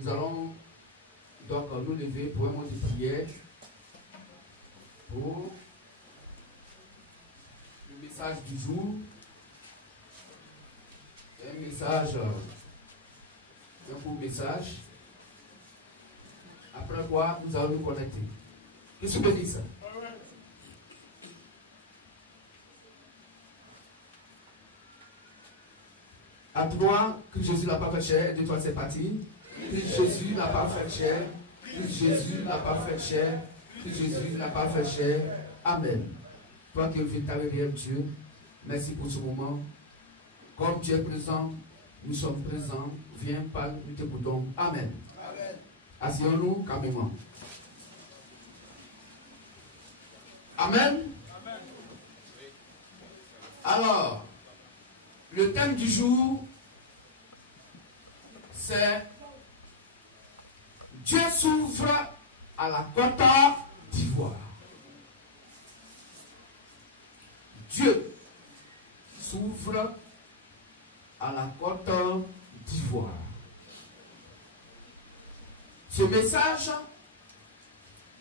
nous allons donc nous lever pour un moment de prière pour le message du jour. Un message, un court message. Après quoi, nous allons nous connecter. Qu'est-ce que vous dites ça? À toi, que Jésus n'a pas fait chair, de toi c'est parti. Que Jésus n'a pas fait chair, que Jésus n'a pas fait chair, que Jésus n'a pas fait chair. Amen. Toi qui es véritable Dieu, merci pour ce moment. Comme tu es présent, nous sommes présents. Viens, parle, nous t'écoutons. Amen. Amen. Asseyons-nous calmement. Amen. Amen. Alors, le thème du jour, c'est Dieu s'ouvre à la Côte d'Ivoire. Dieu s'ouvre à la Côte d'Ivoire. Ce message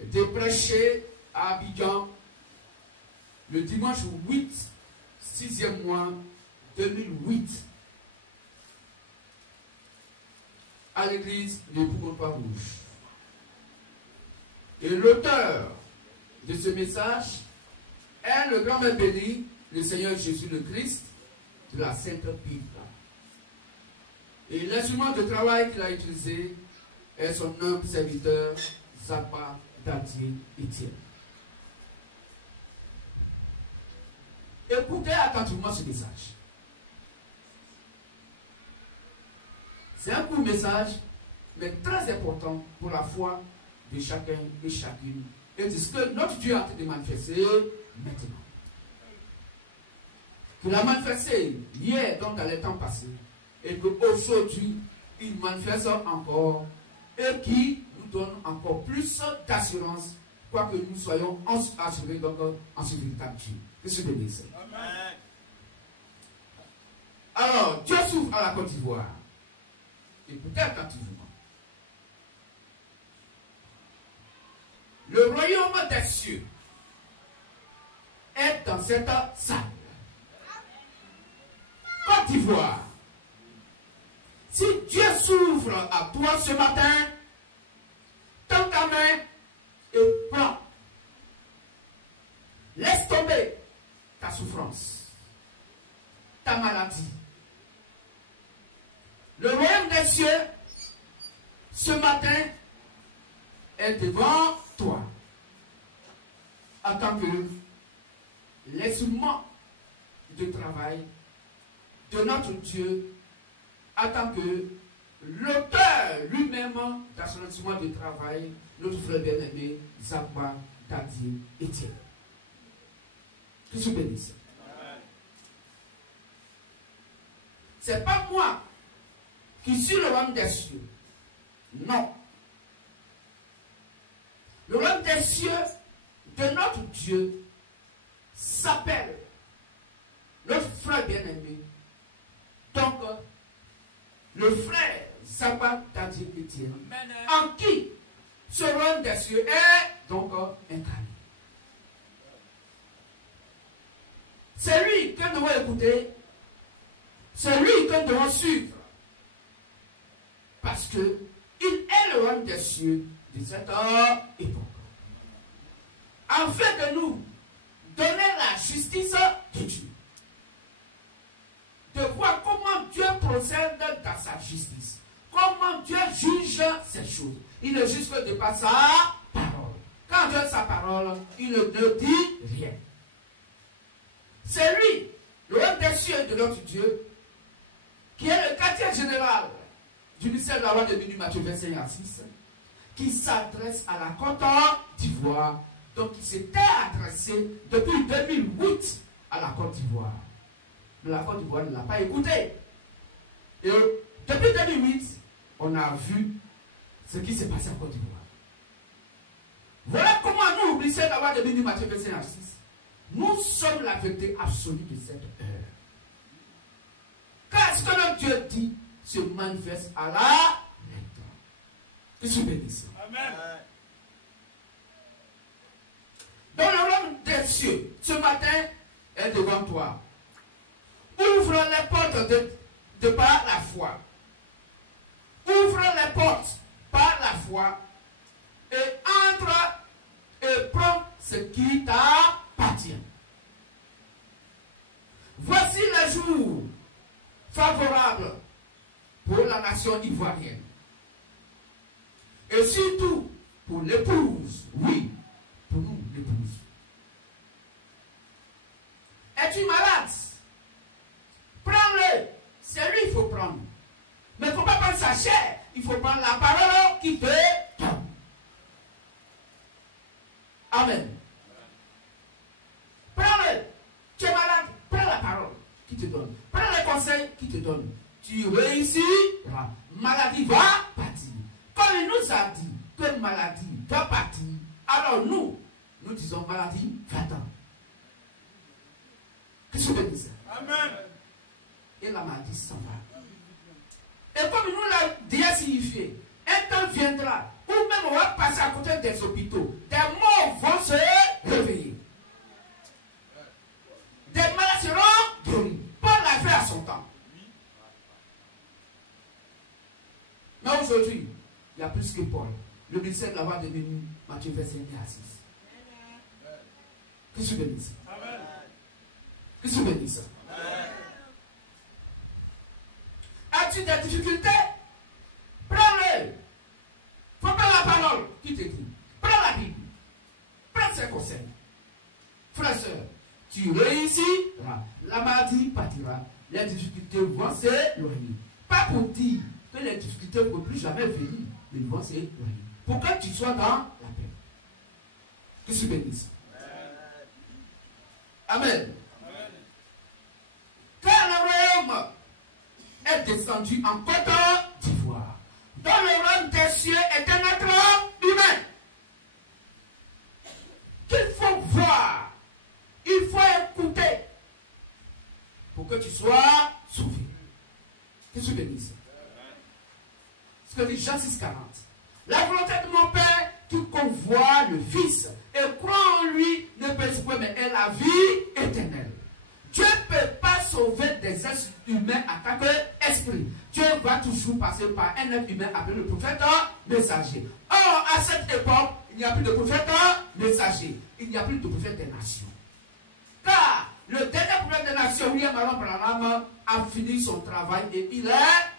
était prêché à Abidjan le dimanche 8, 6e mois 2008 à l'église de Bougon-Rouge. Et l'auteur de ce message est le grand maître béni, le Seigneur Jésus le Christ, de la Sainte Bible. Et l'instrument de travail qu'il a utilisé est son humble serviteur, Zappa Dadier Etienne. Écoutez attentivement ce message. C'est un court message, mais très important pour la foi de chacun et chacune. Et c'est ce que notre Dieu est en train de manifester maintenant. Qu'il a manifesté hier, donc dans les temps passés, et qu'aujourd'hui, il manifeste encore, et qui nous donne encore plus d'assurance, quoique nous soyons assurés donc en ce véritable Dieu. Que ce bénisse. Amen. Alors, Dieu s'ouvre à la Côte d'Ivoire. Écoutez attentivement. Le royaume des cieux est dans cette salle. Côte d'Ivoire. Si Dieu s'ouvre à toi ce matin, tends ta main et prends. Laisse tomber ta souffrance, ta maladie. Le royaume des cieux, ce matin, est devant toi. En tant que l'instrument de travail de notre Dieu, en tant que l'auteur lui-même dans son instrument de travail, notre frère bien-aimé, Zappa Dadier Etienne. Que se bénisse. C'est pas moi qui suis le royaume des cieux. Non. Le royaume des cieux de notre Dieu s'appelle notre frère bien-aimé. Donc, le frère Zappa Dadier Etienne, en qui ce royaume des cieux est donc incarné. C'est lui que nous devons écouter, c'est lui que nous devons suivre. Parce que il est le royaume des cieux de cette époque. Afin de nous donner la justice de Dieu. De voir comment Dieu procède dans sa justice. Comment Dieu juge ces choses. Il ne juge que de par sa parole. Quand Dieu a sa parole, il ne dit rien. C'est lui, le royaume des cieux de notre Dieu, qui est le quartier général du ministère de la loi de Béni Matthieu 25 à 6, qui s'adresse à la Côte d'Ivoire. Donc il s'était adressé depuis 2008 à la Côte d'Ivoire. Mais la Côte d'Ivoire ne l'a pas écouté. Et depuis 2008, on a vu ce qui s'est passé en Côte d'Ivoire. Voilà comment nous, au ministère de la loi de Béni Matthieu 25 à 6, nous sommes la vérité absolue de cette heure. Car ce que notre Dieu dit se manifeste à la lettre. Que Dieu bénisse. Amen. Dans le royaume des cieux, ce matin est devant toi. Ouvre les portes de par la foi. Ouvre les portes par la foi et entre et prends ce qui t'appartient. Voici le jour favorable pour la nation ivoirienne. Et surtout pour l'épouse. Oui, pour nous, l'épouse. Es-tu malade? Prends-le. C'est lui qu'il faut prendre. Mais il ne faut pas prendre sa chair. Il faut prendre la parole qui te donne. Amen. Prends-le. Tu es malade. Prends la parole qui te donne. Prends les conseils qui te donne. Tu réussiras. Maladie va partir. Comme il nous a dit que maladie doit partir, alors nous disons maladie, va-t'en. Que Dieu bénisse. Amen. Et la maladie s'en va. Et comme nous l'a déjà signifié, un temps viendra où même on va passer à côté des hôpitaux. Des morts vont se réveiller. Des malades seront guéris. Paul l'a fait à son temps. Mais aujourd'hui, il y a plus que Paul. Le ministère de la voix devenu Matthieu 25 à 6. Que Dieu bénisse. Que Dieu bénisse. As-tu des difficultés? Prends-le. Faut prendre la parole qui te dit. Prends la Bible. Prends ses conseils. Frère, soeur, tu réussiras. La maladie partira. Les difficultés vont s'éloigner. Pas pour dire que les difficultés ne vont plus jamais venir, mais ils vont s'éloigner. Pour que tu sois dans la paix. Que Dieu bénisse. Amen. Car le royaume est descendu en Côte d'Ivoire. Dans le royaume des cieux est un être humain qu'il faut voir, il faut écouter pour que tu sois sauvé. Que Dieu bénisse. Ce que dit Jean 6,40. La volonté de mon Père qui convoit le Fils et croit en lui ne peut pas, mais est la vie éternelle. Dieu ne peut pas sauver des êtres humains à chaque esprit. Dieu va toujours passer par un être humain appelé le prophète messager. Or, à cette époque, il n'y a plus de prophète messager. Il n'y a plus de prophète des nations. Car le dernier prophète des nations, William Aron Branham, a fini son travail et il est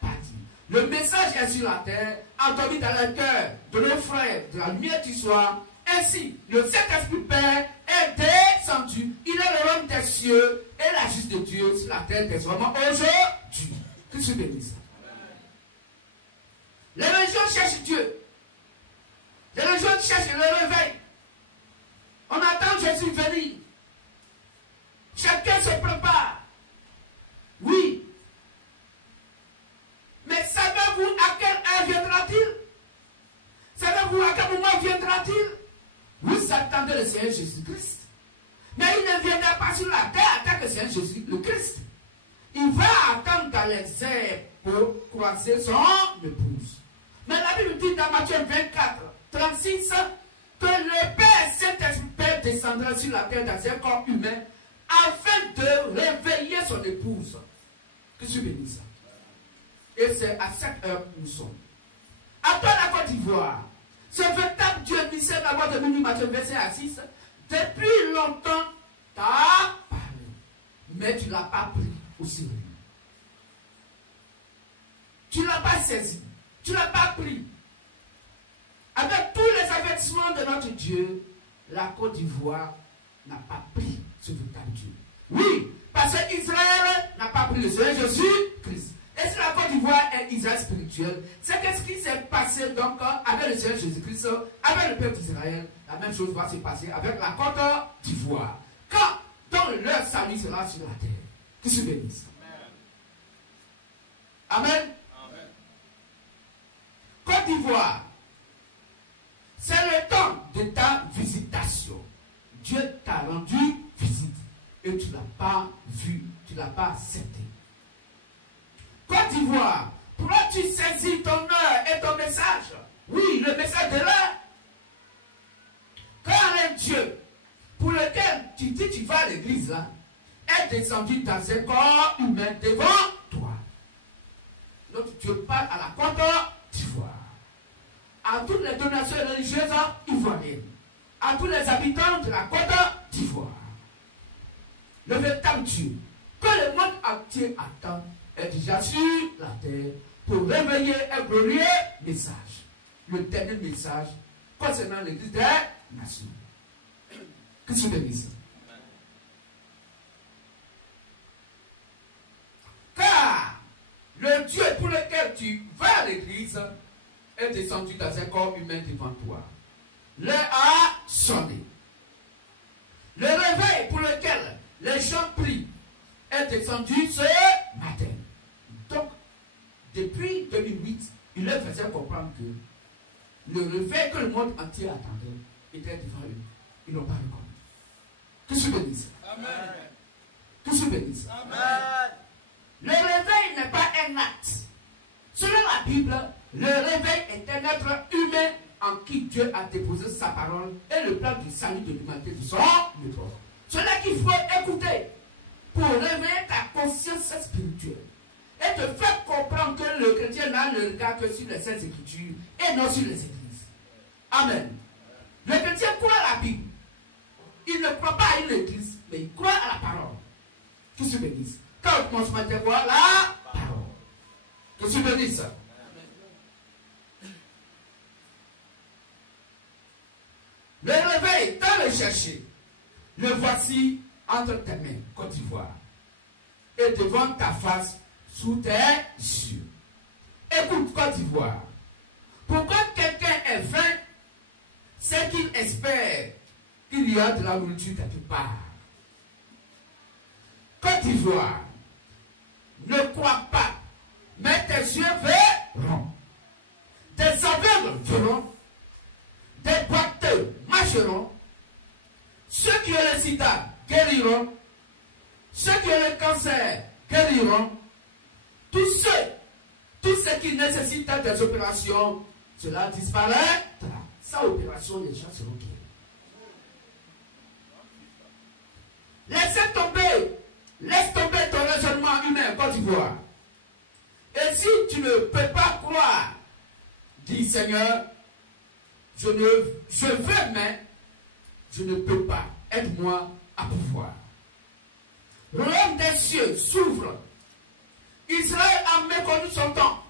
parti. Le message est sur la terre, endormi dans le cœur de nos frères de la lumière du soir. Ainsi, le Saint-Esprit Père est descendu. Il est le royaume des cieux et la justice de Dieu sur la terre des hommes aujourd'hui. Que Dieu bénisse. Les religions cherchent Dieu. Les religions cherchent le réveil. On attend Jésus venir. Chacun se prépare. Oui. Mais savez-vous à quelle heure viendra-t-il? Savez-vous à quel moment viendra-t-il? Vous attendez le Seigneur Jésus-Christ. Mais il ne viendra pas sur la terre en tant que Seigneur Jésus-Christ. Il va attendre dans les airs pour croiser son épouse. Mais la Bible dit dans Matthieu 24, 36, que le Père Saint-Esprit descendra sur la terre dans un corps humain afin de réveiller son épouse. Que Dieu bénisse. Et c'est à cette heure que nous sommes. À toi la Côte d'Ivoire, ce véritable Dieu ministère d'avoir devenu Matthieu 25 à 6, depuis longtemps, t'as parlé, mais tu ne l'as pas pris au sérieux. Tu ne l'as pas saisi, tu ne l'as pas pris. Avec tous les avertissements de notre Dieu, la Côte d'Ivoire n'a pas pris ce véritable Dieu. Oui, parce qu'Israël n'a pas pris le Seigneur Jésus-Christ. Et si la Côte d'Ivoire est Israël spirituel, c'est qu'est-ce qui s'est passé donc avec le Seigneur Jésus-Christ, avec le peuple d'Israël. La même chose va se passer avec la Côte d'Ivoire. Quand donc leur salut sera sur la terre. Que se bénisse. Amen. Amen. Côte d'Ivoire, c'est le temps de ta visitation. Dieu t'a rendu visite et tu ne l'as pas vu, tu ne l'as pas accepté. Côte d'Ivoire, pourras-tu saisir ton heure et ton message? Oui, le message de là. Quand un Dieu pour lequel tu dis tu vas à l'église là, est descendu dans un corps humain devant toi. Notre Dieu parle à la Côte d'Ivoire, à toutes les donations religieuses ivoiriennes, à tous les habitants de la Côte d'Ivoire. Le véritable Dieu que le monde entier attend est déjà sur la terre pour réveiller un glorieux message. Le dernier message concernant l'église des nations. Que tu bénisses. Car le Dieu pour lequel tu vas à l'église est descendu dans un corps humain devant toi. L'heure a sonné. Le réveil pour lequel les gens prient est descendu ce matin. Donc, depuis 2008, il leur faisait comprendre que le réveil que le monde entier attendait était devant eux. Ils n'ont pas reconnu. Que je bénisse. Amen. Que je bénisse. Amen. Le réveil n'est pas un acte. Selon la Bible, le réveil est un être humain en qui Dieu a déposé sa parole et le plan du salut de l'humanité de son époque. C'est là qu'il faut écouter pour réveiller ta conscience spirituelle et te faire comprendre que le chrétien n'a le regard que sur les Saintes Écritures et non sur les églises. Amen. Le chrétien croit à la Bible. Il ne croit pas à une église, mais il croit à la parole. Que se bénisse. Quand au commencement était quoi? La parole. Que se bénisse. Le réveil, dans le chercher, le voici entre tes mains, Côte d'Ivoire, et devant ta face, sous tes yeux. Écoute, Côte d'Ivoire, pourquoi quelqu'un est vain, c'est qu'il espère qu'il y a de la nourriture quelque part. Côte d'Ivoire, ne crois pas, mais tes yeux verront. Des aveugles verront. Des boiteux marcheront. Ceux qui ont le sida guériront. Ceux qui ont le cancer guériront. Tous ceux qui nécessitent des opérations, cela disparaîtra. Sans opération, les gens seront guéris. Laisse tomber ton raisonnement humain, Côte d'Ivoire. Et si tu ne peux pas croire, dis Seigneur, je veux, mais je ne peux pas. Aide-moi à pouvoir. L'homme des cieux s'ouvre. Israël a méconnu son temps.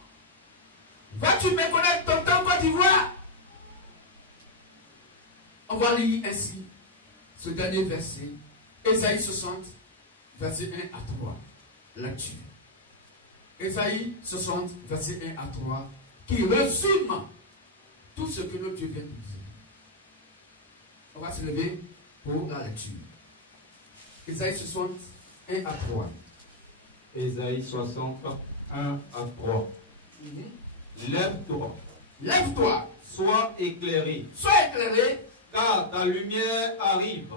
Vas-tu méconnaître ton temps, Côte d'Ivoire? On va lire ainsi ce dernier verset. Ésaïe 60, verset 1 à 3. Là-dessus. Ésaïe 60, verset 1 à 3, qui résume tout ce que notre Dieu vient de nous dire. On va se lever pour la lecture. Ésaïe 60, 1 à 3. Ésaïe 60, 1 à 3. Lève-toi. Lève-toi. Sois éclairé. Sois éclairé. Car ta lumière arrive.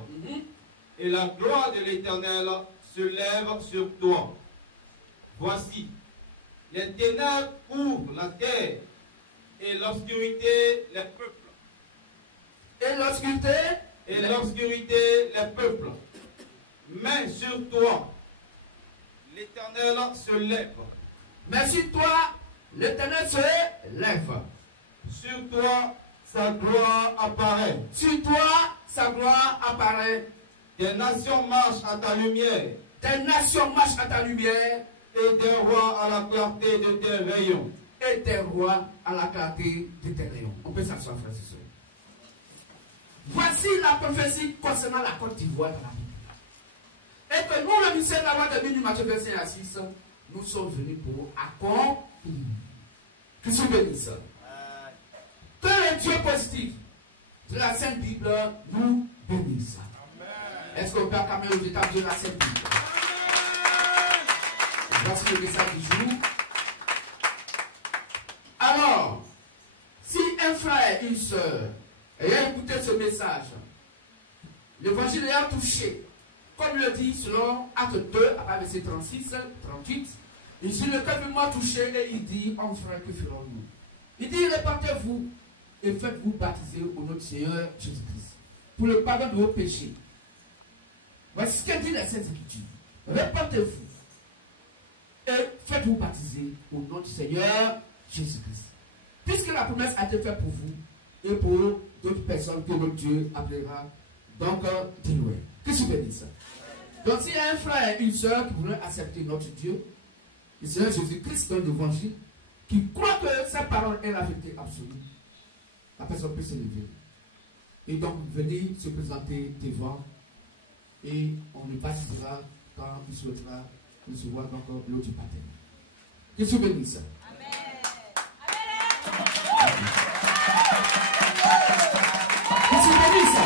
Et la gloire de l'Éternel se lève sur toi. Voici, les ténèbres couvrent la terre et l'obscurité les peuples. Et l'obscurité? Et l'obscurité les peuples. Mais sur toi, l'Éternel se lève. Mais sur toi, l'Éternel se lève. Sur toi, sa gloire apparaît. Sur toi, sa gloire apparaît. Des nations marchent à ta lumière. Des nations marchent à ta lumière. Et des rois à la clarté de tes rayons. Et des rois à la clarté de tes rayons. On peut s'asseoir, frères et sœurs. Voici la prophétie concernant la Côte d'Ivoire dans la Bible. Et que nous, le ministère de la loi de Béni, Matthieu 25 à 6, nous sommes venus pour accomplir. Que se bénisse. Que le Dieu positif de la Sainte Bible nous bénisse. Est-ce qu'on peut acclamer aux étapes de la Sainte Bible? Voici le message du jour. Alors, si un frère et une soeur ayant écouté ce message, l'évangile ayant touché, comme le dit selon Acte 2, à verset 36, 38, il dit le cœur de moi touché et il dit, en frère, que ferons-nous? Il dit, répandez-vous et faites-vous baptiser au nom du Seigneur Jésus-Christ pour le pardon de vos péchés. Voici ce que dit la Sainte Écriture. Répentez-vous et faites-vous baptiser au nom du Seigneur Jésus-Christ. Puisque la promesse a été faite pour vous et pour d'autres personnes que notre Dieu appellera donc des lois. Que je bénisse. Donc s'il y a un frère et une soeur qui voulaient accepter notre Dieu, le Seigneur Jésus-Christ dans l'évangile, qui croit que sa parole est la vérité absolue, la personne peut se lever. Et donc venir se présenter devant et on le baptisera quand il souhaitera recevoir donc l'eau du baptême. Que Dieu bénisse. Amen. Que Dieu bénisse.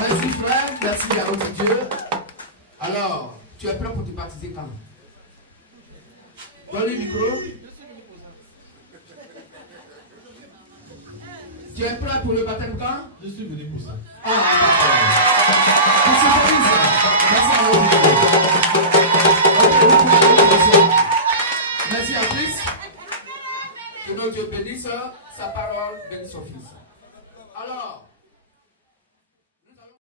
Merci frère, merci à notre Dieu. Alors, tu es prêt pour te baptiser quand? Donne le micro. Tu es prêt pour le baptême quand? Je suis venu pour ça. Ah, d'accord. Merci à vous. Merci à Christ. Que notre Dieu bénisse sa parole, bénisse son Fils. Alors,